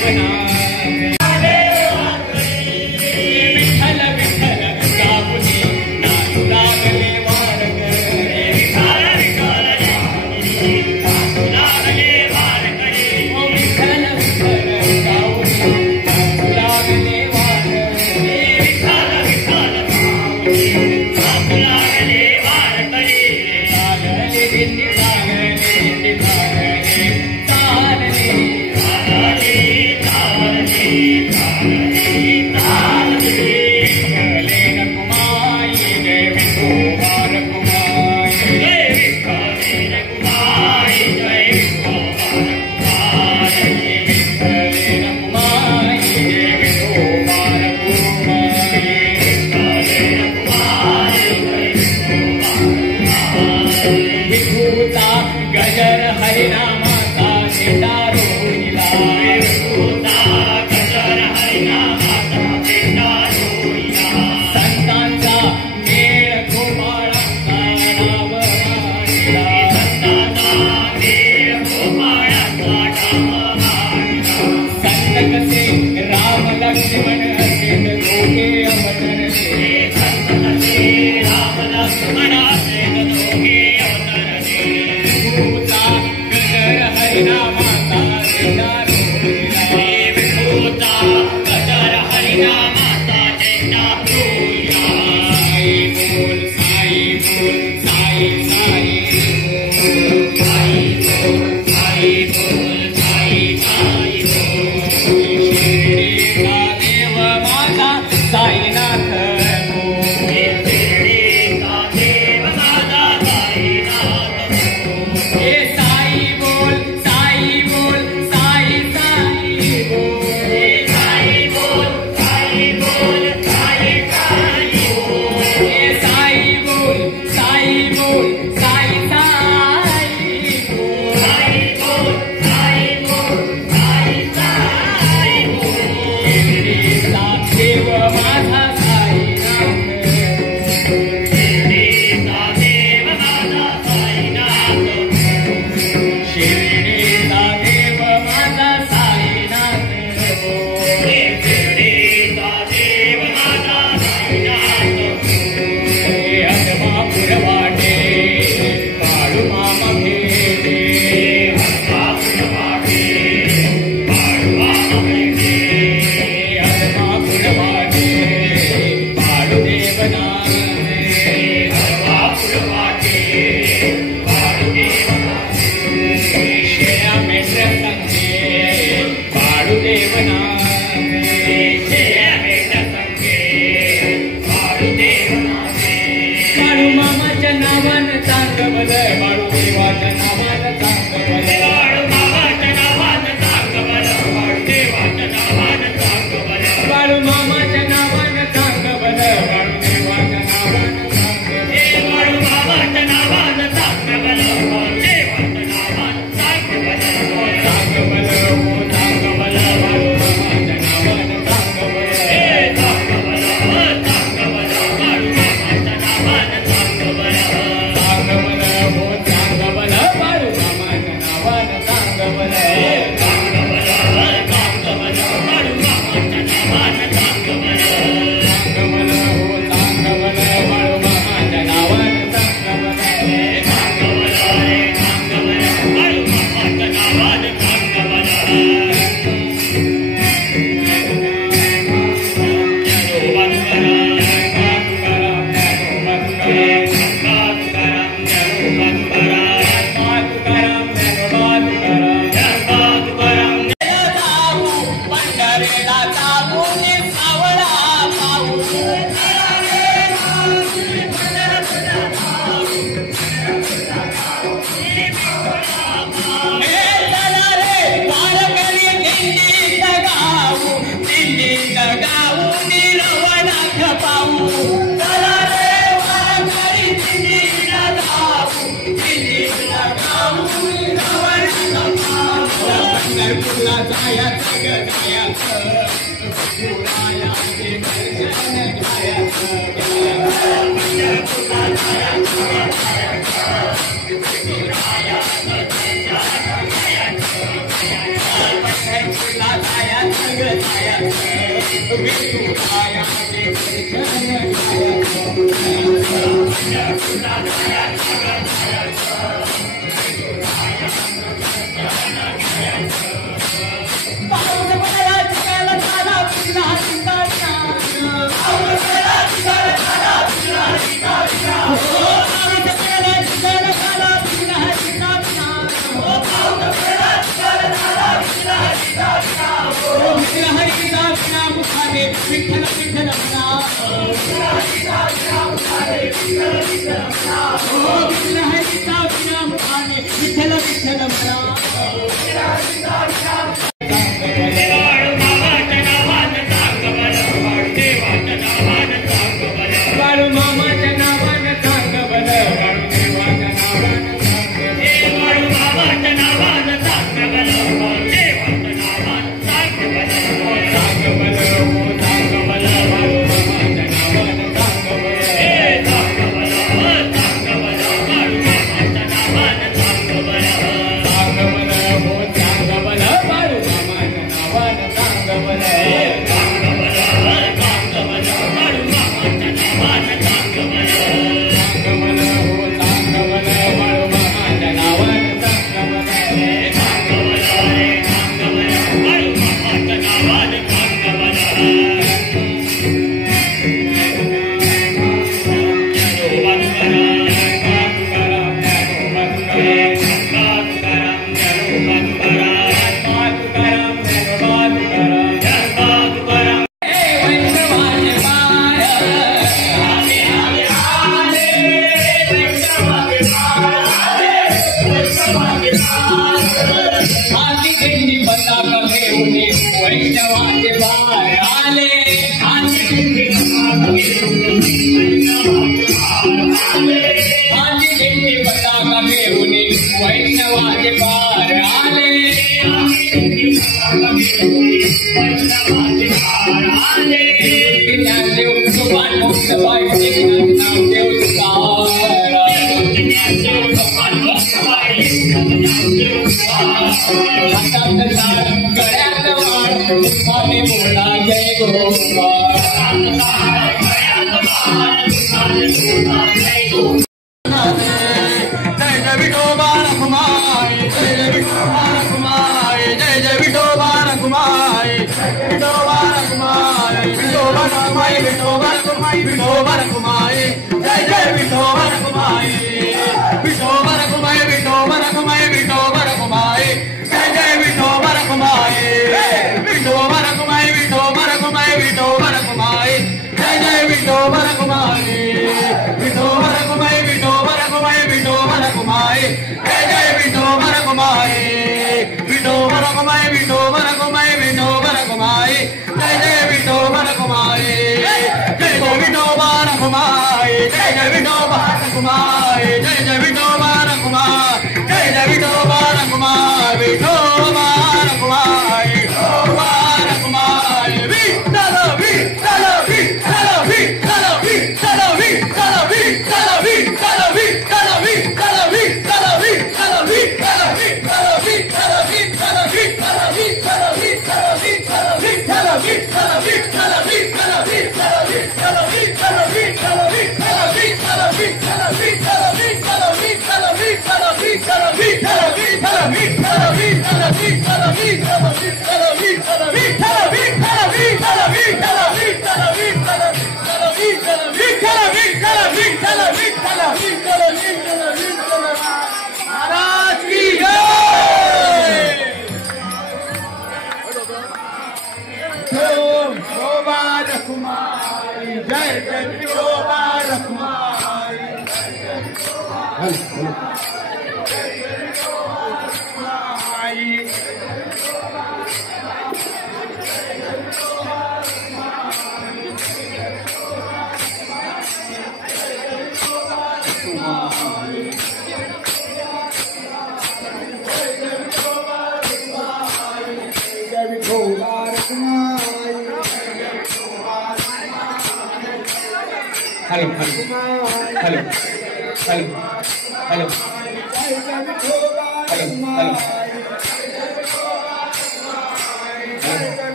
Thank you.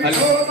Hello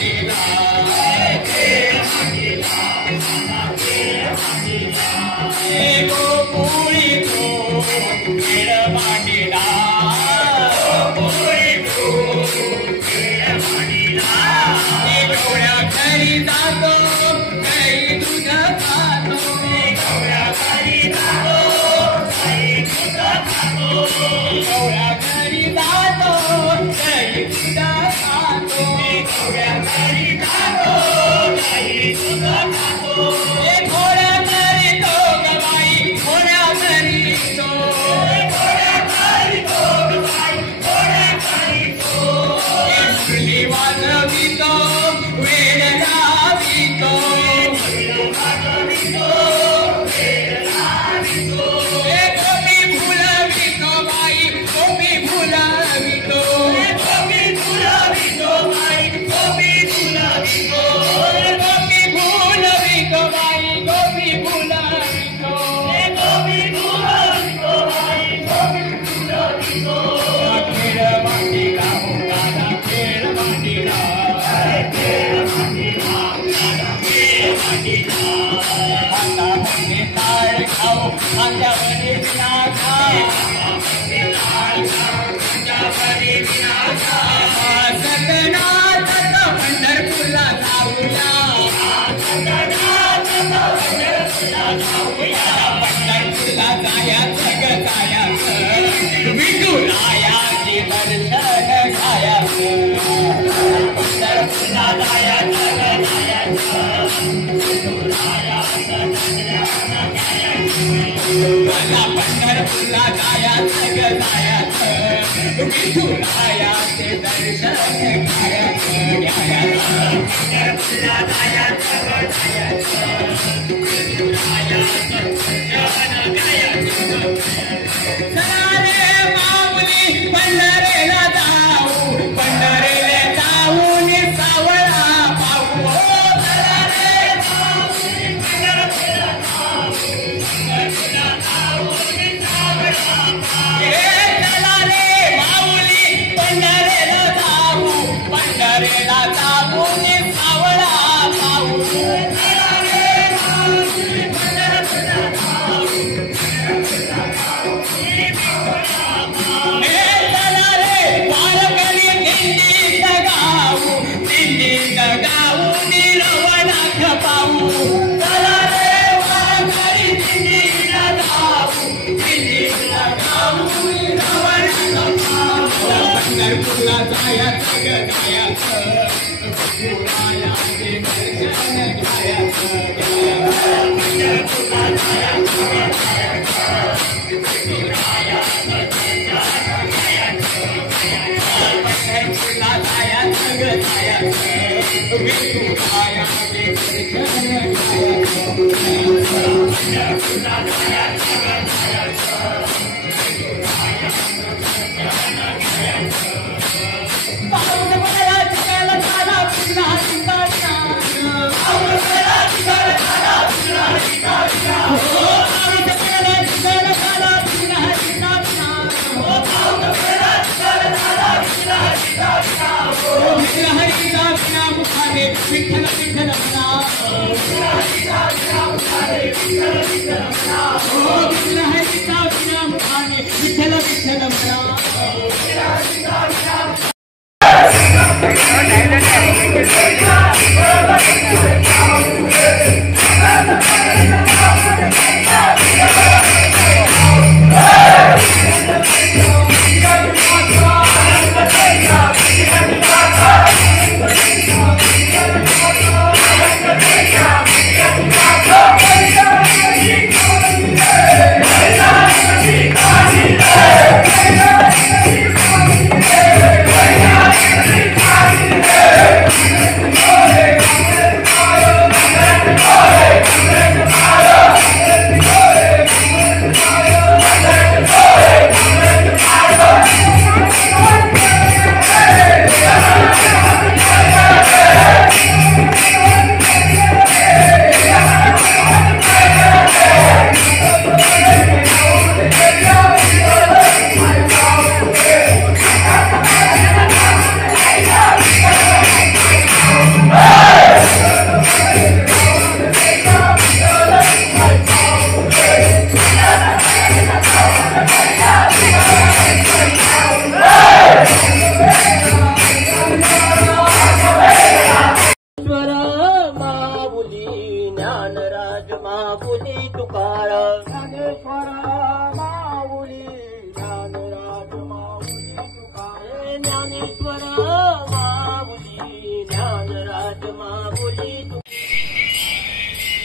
Mandela. पंढरपूरला जायाचं ग जायाचं विठुरायाचे दर्शन घ्यायचं पंढरपूरला जायाचं ग जायाचं मला पंढरपूरला जायाचं ग जायाचं विठुरायाचे दर्शन घ्यायचं पंढरपूरला जायाचं ग जायाचं चला रे माऊली पंढरीला जाऊ पंढरीला जाऊन सावळा पाहू चला रे माऊली पंढरीला जाऊ पंढरीला जाऊन सावळा पाहू चला रे माऊली पंढरीला जाऊ पंढरीला जाऊन सावळा पाहू चला रे माऊली पंढरीला जाऊ पंढरपूरला जायाचं ग जायाचं विठुरायाचे दर्शन घ्यायचं पंढरपूरला जायाचं ग जायाचं विठुरायाचे दर्शन घ्यायचं पंढरपूरला जायाचं ग जायाचं विठुरायाचे दर्शन घ्यायचं पंढरपूरला जायाचं ग जायाचं विठ्ठल विठ्ठल विठ्ठल विठ्ठल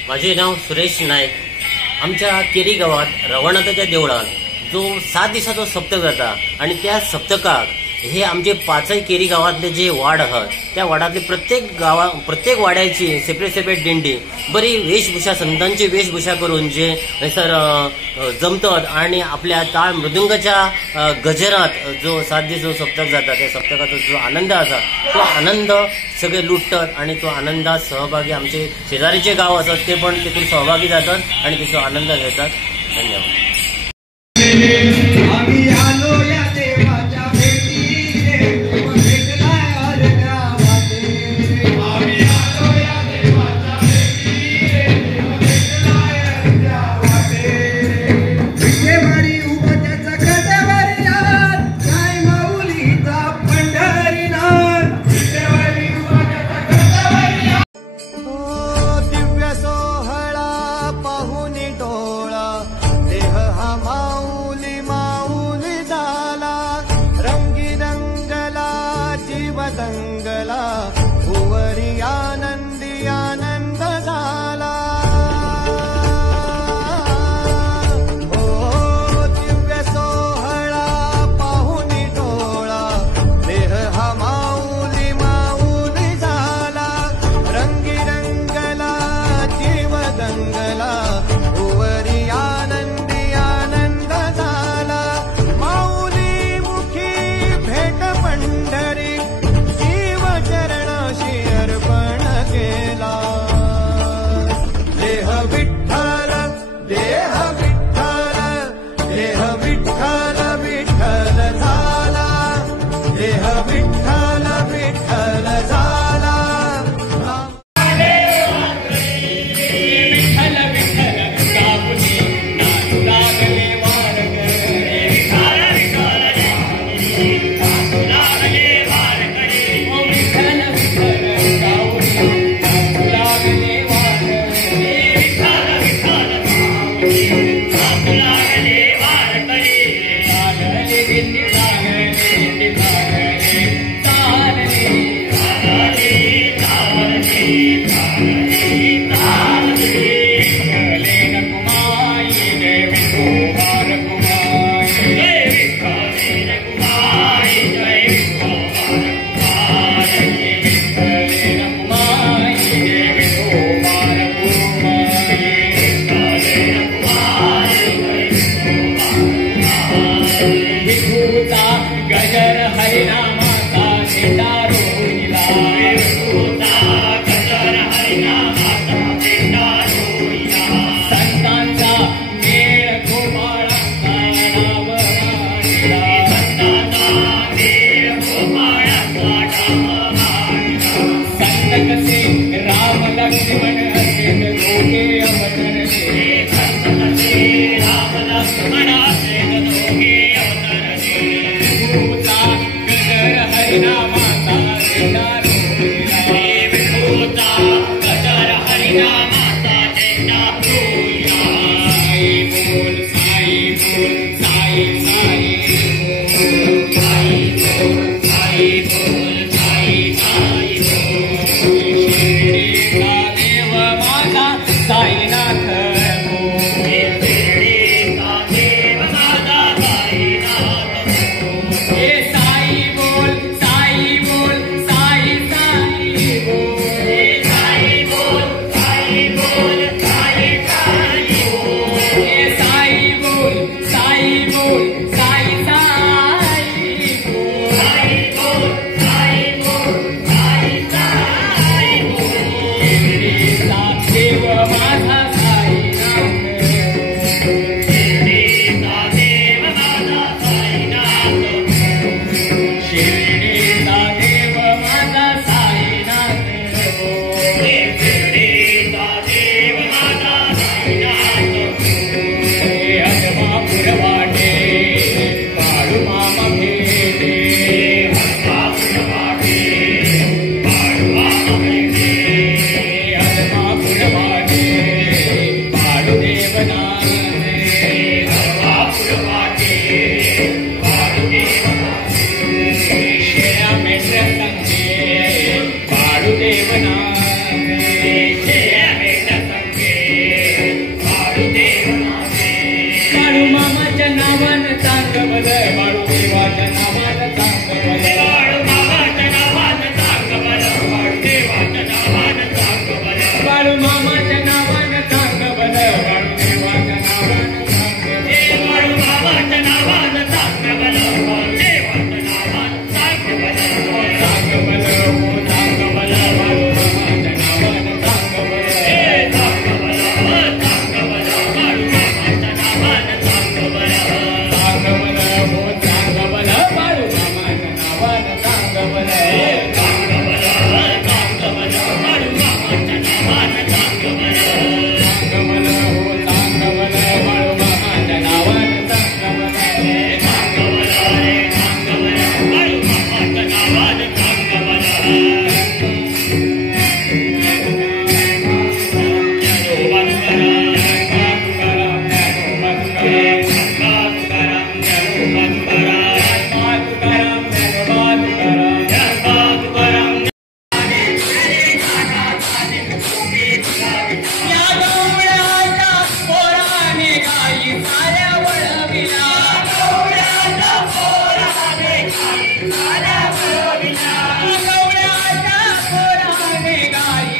माझे नाव सुरेश नाईक. आमच्या केरी गावात रवनाथाच्या देवळात जो 7 दिवसाचा सप्तक जाता आणि त्या सप्तकात हे आमचे 5 केरी गावातले जे वाड आहात त्या वाडातले प्रत्येक वाड्याची सेपरेट दिंडी बरी वेशभूषा संतांची वेशभूषा करून जे सर जमतात आणि आपल्या टाळ मृदुंगाच्या गजरात जो 7 दिवस जो सप्तक जाता त्या सप्तकाचा जो आनंद असा तो आनंद सगळे लुटतात आणि तो आनंदात सहभागी आमचे शेजारीचे गाव असतात ते पण तिथून सहभागी जातात आणि तिचा आनंद घेतात. धन्यवाद. दिव्य सोहळा पाहुणे संत कसे राम लक्ष्मण असेल दोघे अवतरले संत कसे राम लक्ष्मण असेल दोघे अवतरले विठूचा गजर हरिनामाचा झेंडा रोविला विठूचा गजर हरिनामाचा झेंडा रोविला साई बोल साई साई बोल साई बोल साई साई शिर्डीचा देव माझा साईनाथ शिर्डीचा देव माझा साईनाथ हे साई बोल साई बोल साई साई बोल हे साई बोल साई बोल साई साई बोल हे साई बोल साई बोल साई साई बोल साई बोल साई बोल साई साई बोल शिर्डीचा देव माझा साईनाथ शिर्डीचा देव माझा साईनाथ शिर्डीचा देव माझा साईनाथ शिर्डीचा देव माझा साईनाथ हे अदमापूर वाटे बाळू मामा भेटे अदमापूर वाटे बाळू मामा भेटे अदमापूर वाटे बाळू देवनाथ अदमापूर वाटे बाळू देवनाथ शेळ्या मेंढ्या संगे बाळू देवनाथ शेळ्या मेंढ्या संगे बाळू देवनाथ बाळू मामाच्या नावानं चांगवल बाळू देवाच्या नावानं चांगवल बाळू मामाच्या नावानं चांगवल बाळू देवाच्या नावानं चांगवल बाळू मामाच्या नावानं चांगवल बाळू देवाच्या नावानं चांगवल हे बाळू मामाच्या नावानं चांगवल बाळू देवाच्या नावानं चांगवल चांगवल हो चांगवल बाळू मामाच्या नावानं चांगवल हे चांगवल चांगवल बाळू मामाच्या नावानं चांगवल चांगवल हो चांगवल बाळू मामाच्या नावानं चांगवल हे चांगवल चांगवल बाळू मामाच्या नावानं चांगवल चांगवल हो चांगवल बाळू मामाच्या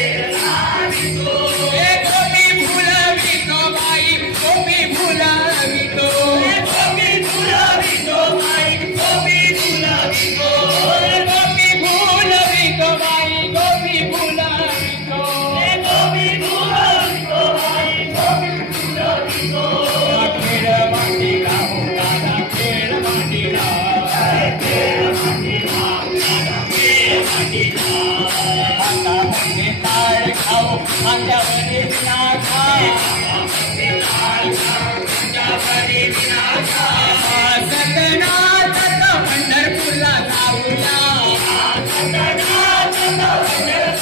नावानं चांगवल हे चांगवल चांगवल बाळू मामाच्या नावानं चांगवल पंढरपूरला जाऊया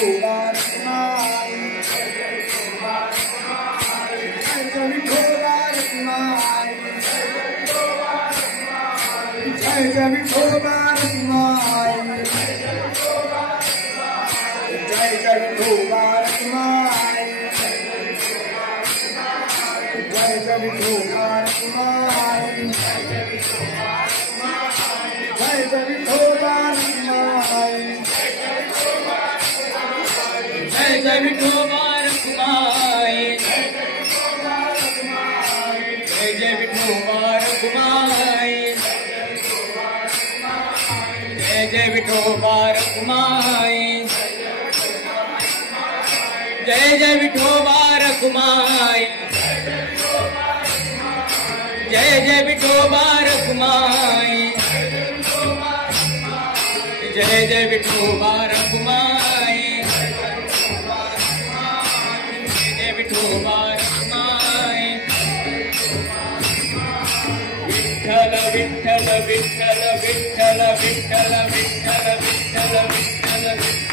विठोबा रखुमाई जय जय विठोबा रखुमाई जय जय विठोबा रखुमाई जय जय विठोबा रखुमाई जय जय विठोबा रखुमाई जय जय विठोबा रखुमाई जय जय विठोबा रखुमाई जय जय विठोबा रखुमाई जय जय विठोबा रखुमाई जय जय विठोबा रखुमाई जय जय विठोबा रखुमाई जय जय विठोबा रखुमाई जय जय विठोबा रखुमाई जय जय विठोबा रखुमाई विठ्ठल विठ्ठल विठ्ठल विठ्ठल विठ्ठल विठ्ठल विठ्ठल विठ्ठल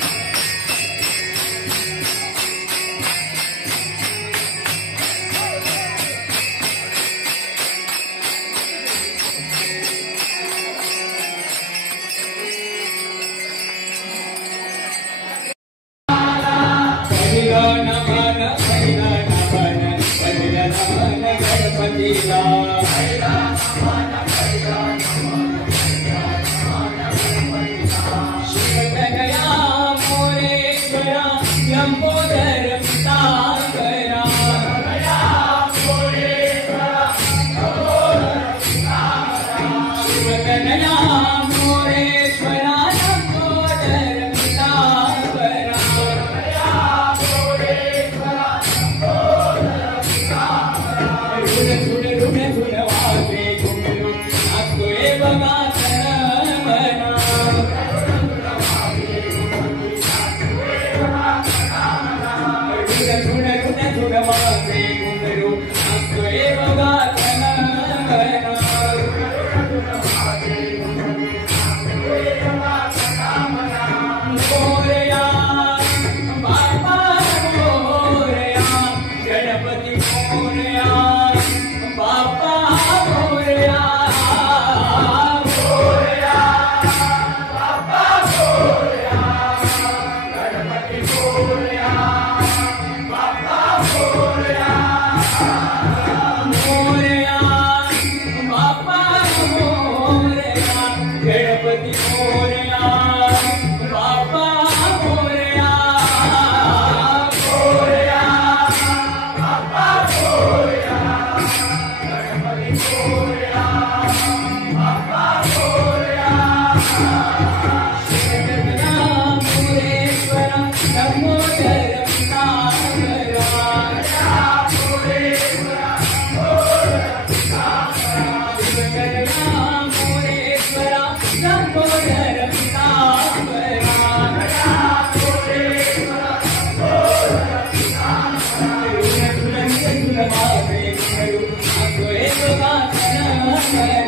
Bye.